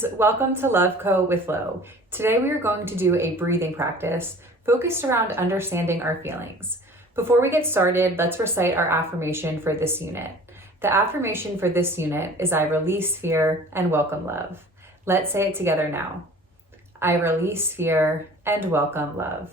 friends, welcome to Love Co with Lo. Today we are going to do a breathing practice focused around understanding our feelings. Before we get started, let's recite our affirmation for this unit. The affirmation for this unit is I release fear and welcome love. Let's say it together now. I release fear and welcome love.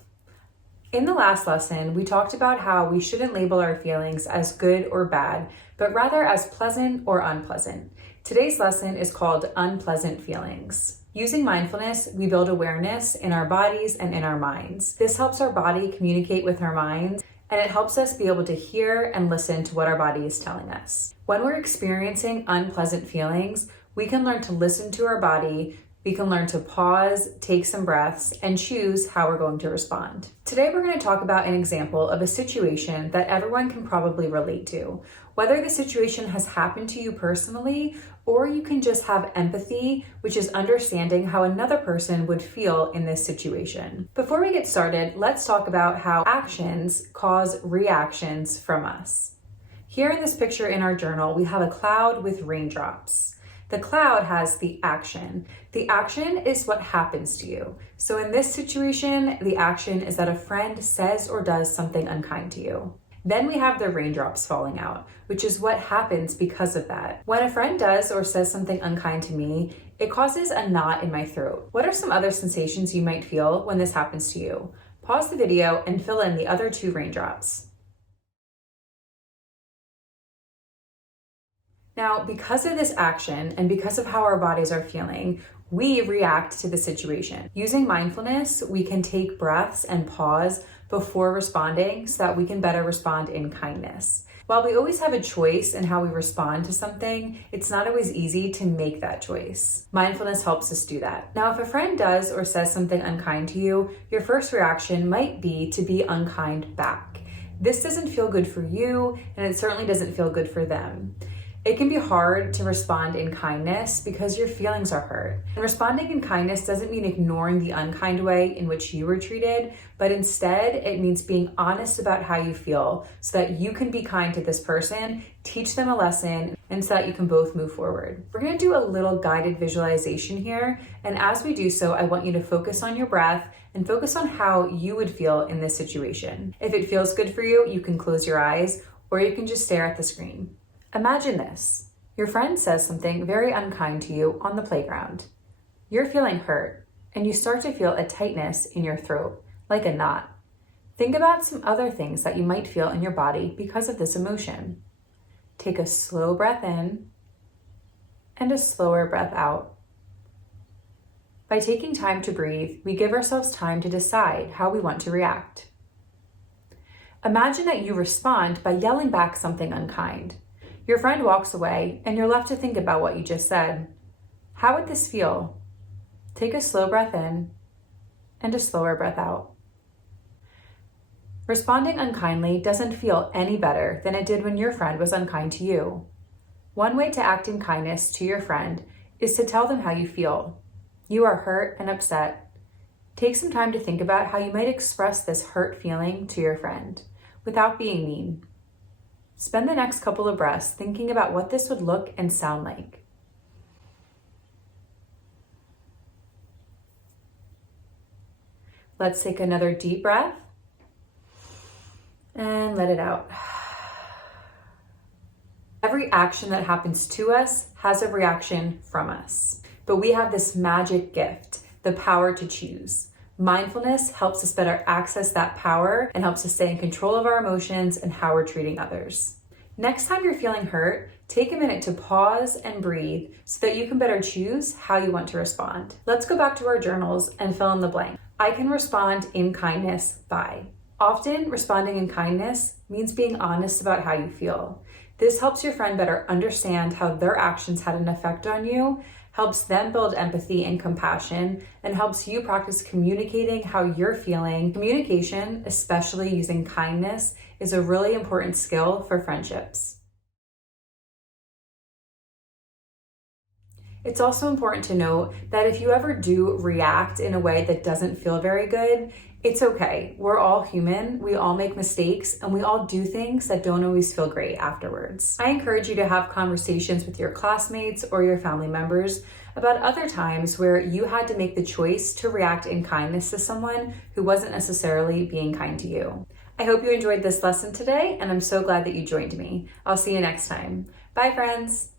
In the last lesson, we talked about how we shouldn't label our feelings as good or bad, but rather as pleasant or unpleasant. Today's lesson is called Unpleasant Feelings. Using mindfulness, we build awareness in our bodies and in our minds. This helps our body communicate with our minds, and it helps us be able to hear and listen to what our body is telling us. When we're experiencing unpleasant feelings, we can learn to listen to our body. We can learn to pause, take some breaths, and choose how we're going to respond. Today, we're going to talk about an example of a situation that everyone can probably relate to. Whether the situation has happened to you personally, or you can just have empathy, which is understanding how another person would feel in this situation. Before we get started, let's talk about how actions cause reactions from us. Here in this picture in our journal, we have a cloud with raindrops. The cloud has the action. The action is what happens to you. So in this situation, the action is that a friend says or does something unkind to you. Then we have the raindrops falling out, which is what happens because of that. When a friend does or says something unkind to me, it causes a knot in my throat. What are some other sensations you might feel when this happens to you? Pause the video and fill in the other two raindrops. Now, because of this action and because of how our bodies are feeling, we react to the situation. Using mindfulness, we can take breaths and pause before responding so that we can better respond in kindness. While we always have a choice in how we respond to something, it's not always easy to make that choice. Mindfulness helps us do that. Now, if a friend does or says something unkind to you, your first reaction might be to be unkind back. This doesn't feel good for you, and it certainly doesn't feel good for them. It can be hard to respond in kindness because your feelings are hurt. And responding in kindness doesn't mean ignoring the unkind way in which you were treated, but instead it means being honest about how you feel so that you can be kind to this person, teach them a lesson, and so that you can both move forward. We're going to do a little guided visualization here. And as we do so, I want you to focus on your breath and focus on how you would feel in this situation. If it feels good for you, you can close your eyes or you can just stare at the screen. Imagine this. Your friend says something very unkind to you on the playground. You're feeling hurt, and you start to feel a tightness in your throat, like a knot. Think about some other things that you might feel in your body because of this emotion. Take a slow breath in and a slower breath out. By taking time to breathe, we give ourselves time to decide how we want to react. Imagine that you respond by yelling back something unkind. Your friend walks away and you're left to think about what you just said. How would this feel? Take a slow breath in and a slower breath out. Responding unkindly doesn't feel any better than it did when your friend was unkind to you. One way to act in kindness to your friend is to tell them how you feel. You are hurt and upset. Take some time to think about how you might express this hurt feeling to your friend without being mean. Spend the next couple of breaths thinking about what this would look and sound like. Let's take another deep breath and let it out. Every action that happens to us has a reaction from us, but we have this magic gift, the power to choose. Mindfulness helps us better access that power and helps us stay in control of our emotions and how we're treating others. Next time you're feeling hurt, take a minute to pause and breathe so that you can better choose how you want to respond. Let's go back to our journals and fill in the blank. I can respond in kindness by. Often, responding in kindness means being honest about how you feel. This helps your friend better understand how their actions had an effect on you, helps them build empathy and compassion, and helps you practice communicating how you're feeling. Communication, especially using kindness, is a really important skill for friendships. It's also important to note that if you ever do react in a way that doesn't feel very good, It's okay. We're all human. We all make mistakes and we all do things that don't always feel great afterwards. I encourage you to have conversations with your classmates or your family members about other times where you had to make the choice to react in kindness to someone who wasn't necessarily being kind to you. I hope you enjoyed this lesson today, and I'm so glad that you joined me. I'll see you next time. Bye, friends.